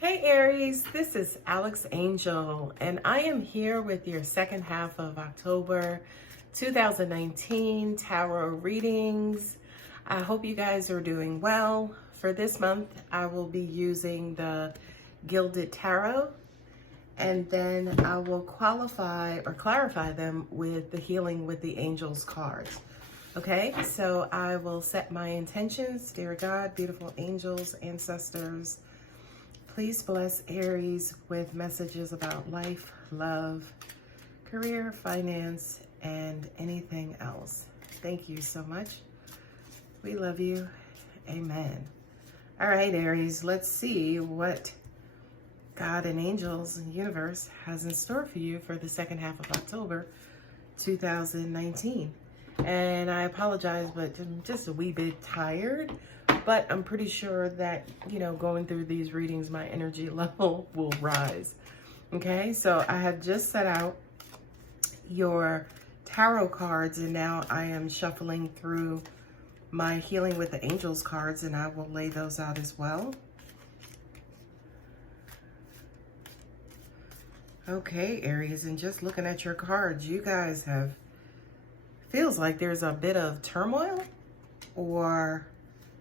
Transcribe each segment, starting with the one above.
Hey Aries, this is Alex Angel, and I am here with your second half of October 2019 tarot readings. I hope you guys are doing well. For this month, I will be using the Gilded Tarot, and then I will qualify or clarify them with the Healing with the Angels cards. Okay, so I will set my intentions. Dear God, beautiful angels, ancestors, please bless Aries with messages about life, love, career, finance, and anything else. Thank you so much. We love you. Amen. All right, Aries, let's see what God and angels and the universe has in store for you for the second half of October 2019. And I apologize, but I'm just a wee bit tired. But I'm pretty sure that, going through these readings, my energy level will rise. Okay, so I have just set out your tarot cards, and now I am shuffling through my Healing with the Angels cards, and I will lay those out as well. Okay, Aries, and just looking at your cards, you guys feels like there's a bit of turmoil or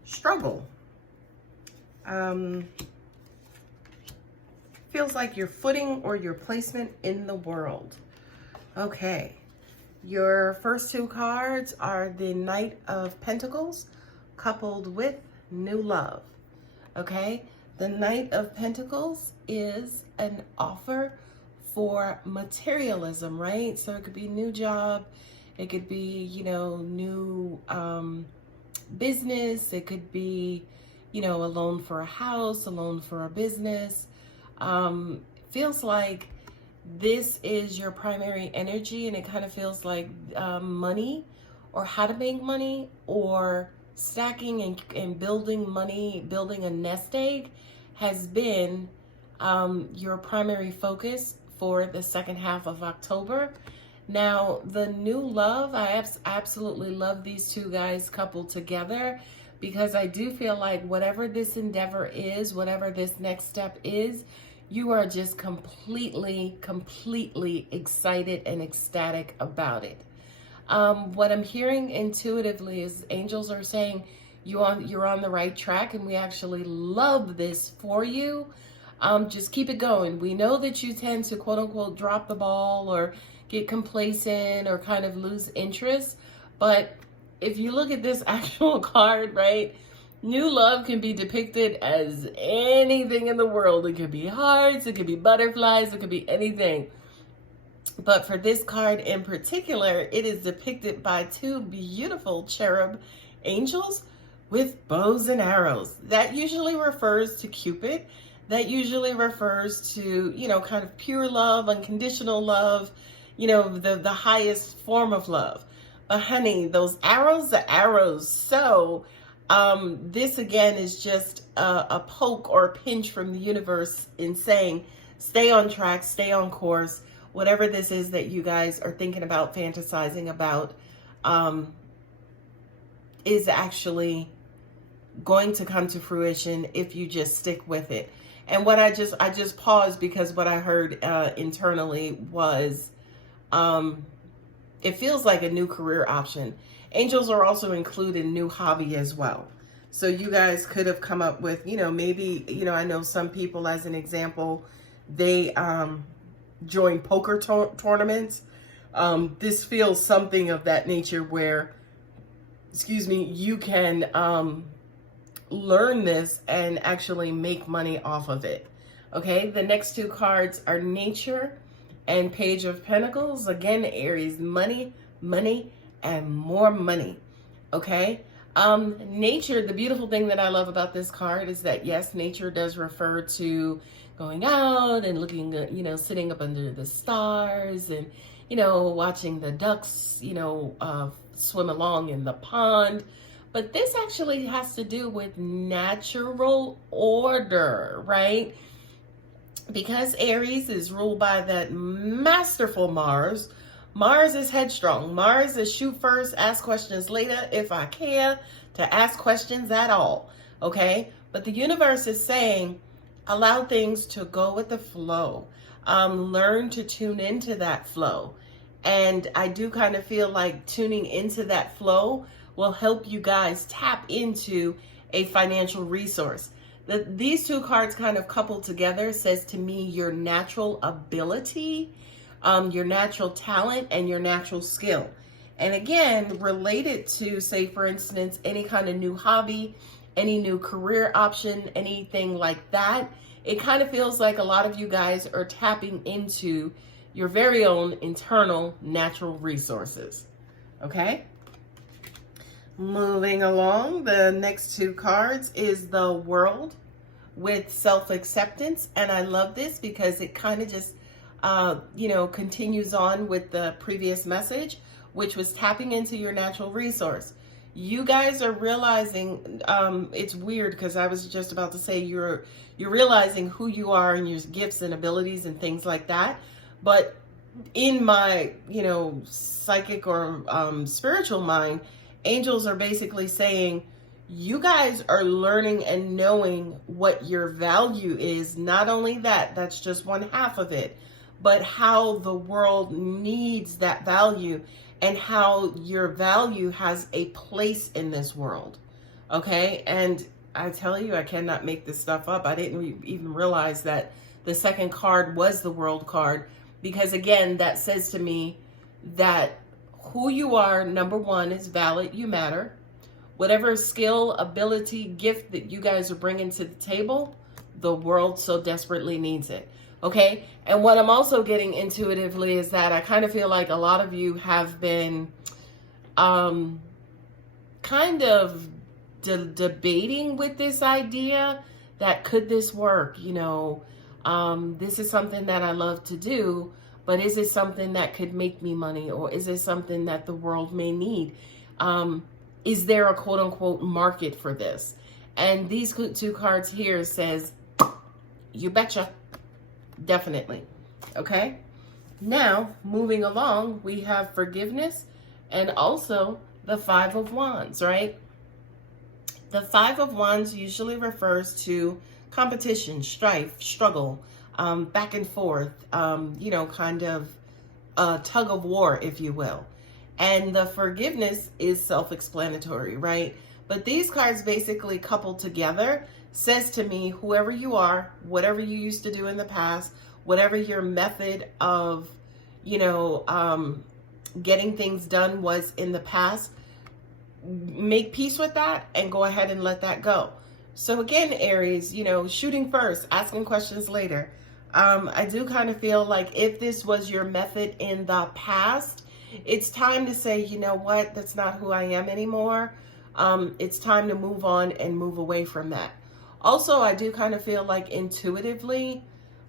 struggle. Feels like your footing or your placement in the world. Okay, your first two cards are the Knight of Pentacles coupled with new love. Okay, the Knight of Pentacles is an offer for materialism, right? So it could be new job, it could be, new business, it could be, a loan for a house, a loan for a business. Feels like this is your primary energy, and it kind of feels like money, or how to make money, or stacking and building money, building a nest egg has been your primary focus for the second half of October. Now, the new love, I absolutely love these two guys coupled together, because I do feel like whatever this endeavor is, whatever this next step is, you are just completely excited and ecstatic about it. What I'm hearing intuitively is angels are saying you're on the right track, and we actually love this for you. Just keep it going. We know that you tend to quote unquote drop the ball or get complacent or kind of lose interest. But if you look at this actual card, right, new love can be depicted as anything in the world. It could be hearts, it could be butterflies, it could be anything. But for this card in particular, it is depicted by two beautiful cherub angels with bows and arrows. That usually refers to Cupid. That usually refers to, kind of pure love, unconditional love, the highest form of love. But honey, those arrows are arrows. So this again is just a poke or a pinch from the universe in saying, stay on track, stay on course. Whatever this is that you guys are thinking about, fantasizing about, is actually going to come to fruition if you just stick with it. And what I just paused because what I heard internally was, it feels like a new career option. Angels are also including new hobby as well. So you guys could have come up with, maybe, I know some people, as an example, they join poker tournaments. This feels something of that nature where, you can learn this and actually make money off of it. Okay, the next two cards are Nature and Page of Pentacles. Again, Aries, money, and more money. Okay, nature, the beautiful thing that I love about this card is that, yes, nature does refer to going out and looking, sitting up under the stars and, watching the ducks, swim along in the pond. But this actually has to do with natural order, right? Because Aries is ruled by that masterful Mars. Mars is headstrong. Mars is shoot first, ask questions later, if I care to ask questions at all. Okay? But the universe is saying, Allow things to go with the flow. Learn to tune into that flow. And I do kind of feel like tuning into that flow will help you guys tap into a financial resource. These two cards kind of coupled together says to me your natural ability, your natural talent, and your natural skill. And again, related to, say, for instance, any kind of new hobby, any new career option, anything like that. It kind of feels like a lot of you guys are tapping into your very own internal natural resources. Okay? Moving along, the next two cards is the World with self-acceptance. And I love this because it kind of just, continues on with the previous message, which was tapping into your natural resource. You guys are realizing, it's weird because I was just about to say you're realizing who you are and your gifts and abilities and things like that. But in my, psychic or spiritual mind, angels are basically saying, you guys are learning and knowing what your value is. Not only that, that's just one half of it, but how the world needs that value and how your value has a place in this world. Okay? And I tell you, I cannot make this stuff up. I didn't even realize that the second card was the World card, because again, that says to me that who you are, number one, is valid. You matter. Whatever skill, ability, gift that you guys are bringing to the table, the world so desperately needs it. Okay? And what I'm also getting intuitively is that I kind of feel like a lot of you have been kind of debating with this idea that could this work? This is something that I love to do, but is it something that could make me money, or is it something that the world may need? Is there a quote unquote market for this? And these two cards here says, you betcha. Definitely. Okay. Now, moving along, we have forgiveness and also the Five of Wands, right? The Five of Wands usually refers to competition, strife, struggle, back and forth, kind of a tug of war, if you will. And the forgiveness is self-explanatory, right? But these cards basically coupled together says to me, whoever you are, whatever you used to do in the past, whatever your method of, getting things done was in the past, make peace with that and go ahead and let that go. So again, Aries, shooting first, asking questions later. I do kind of feel like if this was your method in the past, it's time to say, you know what, that's not who I am anymore. It's time to move on and move away from that. Also, I do kind of feel like intuitively,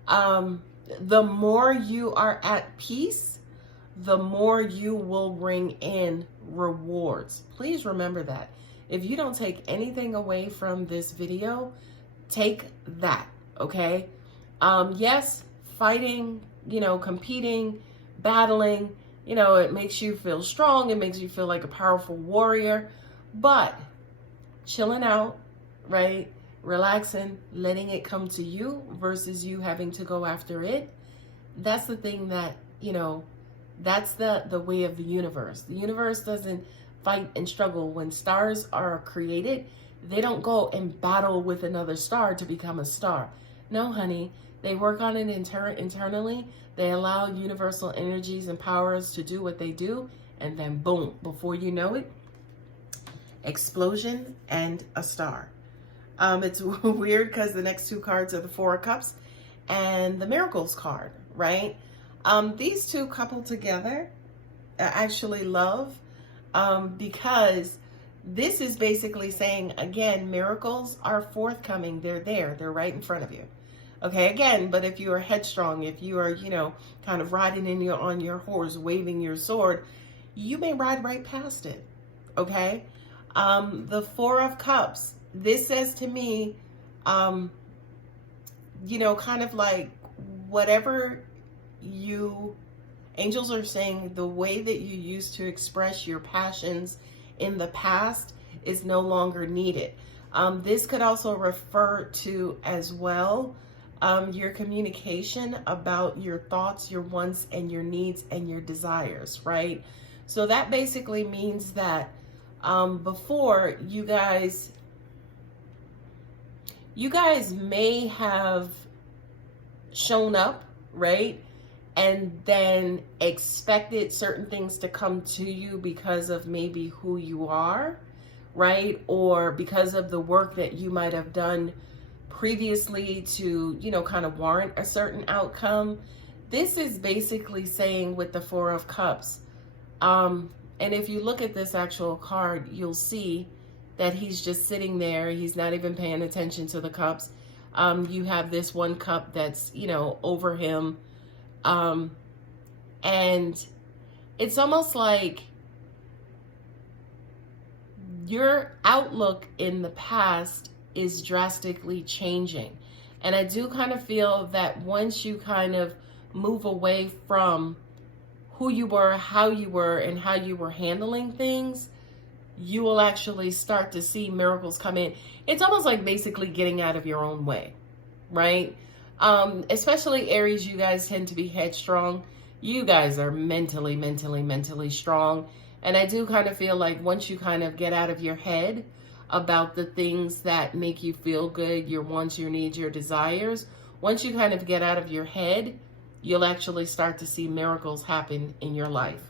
the more you are at peace, the more you will bring in rewards. Please remember that. If you don't take anything away from this video, take that, okay? Yes, fighting, competing, battling, it makes you feel strong. It makes you feel like a powerful warrior. But chilling out, right? Relaxing, letting it come to you versus you having to go after it. That's the thing that, that's the way of the universe. The universe doesn't fight and struggle. When stars are created, they don't go and battle with another star to become a star. No, honey. They work on it internally. They allow universal energies and powers to do what they do. And then boom, before you know it, explosion and a star. It's weird because the next two cards are the Four of Cups and the Miracles card, right? These two coupled together, I actually love, because this is basically saying, again, miracles are forthcoming. They're there. They're right in front of you. Okay, again, but if you are headstrong, if you are, kind of riding on your horse, waving your sword, you may ride right past it. Okay? The Four of Cups, this says to me, kind of like whatever angels are saying, the way that you used to express your passions in the past is no longer needed. This could also refer to as well, your communication about your thoughts, your wants, and your needs and your desires, right? So that basically means that before you guys may have shown up, right? And then expected certain things to come to you because of maybe who you are, right? Or because of the work that you might have done previously to, kind of warrant a certain outcome. This is basically saying with the Four of Cups, and if you look at this actual card, you'll see that he's just sitting there. He's not even paying attention to the cups. You have this one cup that's, over him. And it's almost like your outlook in the past is drastically changing. And I do kind of feel that once you kind of move away from who you were, how you were, and how you were handling things, you will actually start to see miracles come in. It's almost like basically getting out of your own way, right? Especially Aries, you guys tend to be headstrong. You guys are mentally strong. And I do kind of feel like once you kind of get out of your head about the things that make you feel good, your wants, your needs, your desires, once you kind of get out of your head, you'll actually start to see miracles happen in your life.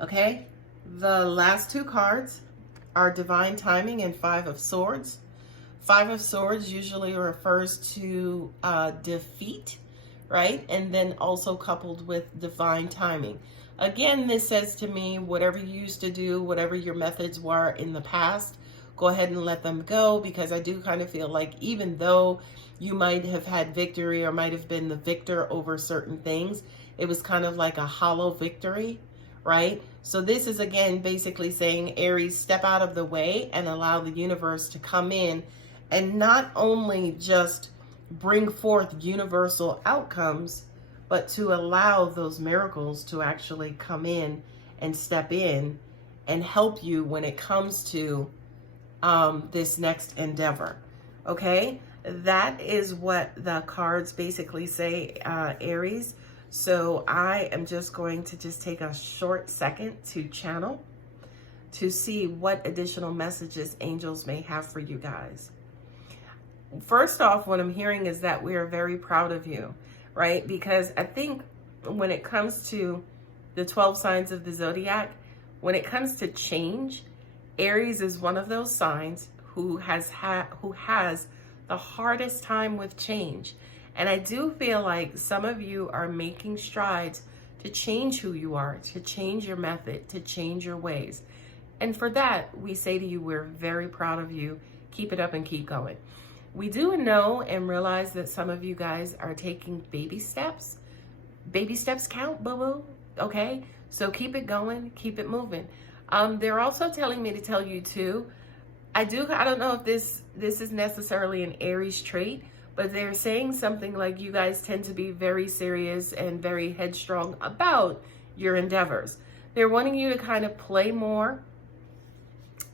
Okay? The last two cards are Divine Timing and Five of Swords. Five of Swords usually refers to defeat, right? And then also coupled with divine timing. Again, this says to me, whatever you used to do, whatever your methods were in the past, go ahead and let them go, because I do kind of feel like even though you might have had victory or might have been the victor over certain things, it was kind of like a hollow victory, right? So this is again basically saying, Aries, step out of the way and allow the universe to come in and not only just bring forth universal outcomes, but to allow those miracles to actually come in and step in and help you when it comes to this next endeavor. Okay, that is what the cards basically say, Aries. So I am just going to take a short second to channel to see what additional messages angels may have for you guys. First off, what I'm hearing is that we are very proud of you, right? Because I think when it comes to the 12 signs of the zodiac, when it comes to change, Aries is one of those signs who has the hardest time with change. And I do feel like some of you are making strides to change who you are, to change your method, to change your ways. And for that, we say to you, we're very proud of you. Keep it up and keep going. We do know and realize that some of you guys are taking baby steps. Baby steps count, boo-boo, okay? So keep it going, keep it moving. They're also telling me to tell you too, I don't know if this is necessarily an Aries trait, but they're saying something like you guys tend to be very serious and very headstrong about your endeavors. They're wanting you to kind of play more.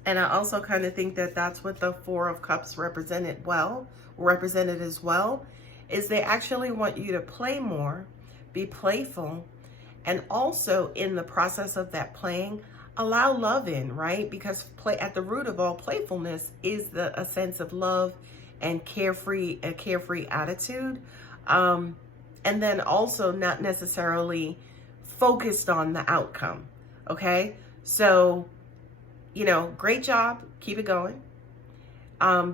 And I also kind of think that that's what the Four of Cups represented as well, is they actually want you to play more, be playful, and also in the process of that playing, allow love in, right? Because at the root of all playfulness is a sense of love and a carefree attitude. And then also not necessarily focused on the outcome, okay? So, great job. Keep it going.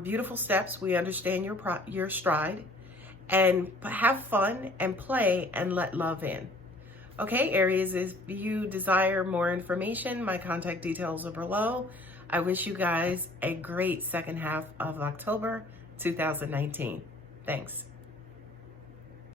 Beautiful steps. We understand your stride. And have fun and play and let love in. Okay, Aries, if you desire more information, my contact details are below. I wish you guys a great second half of October 2019. Thanks.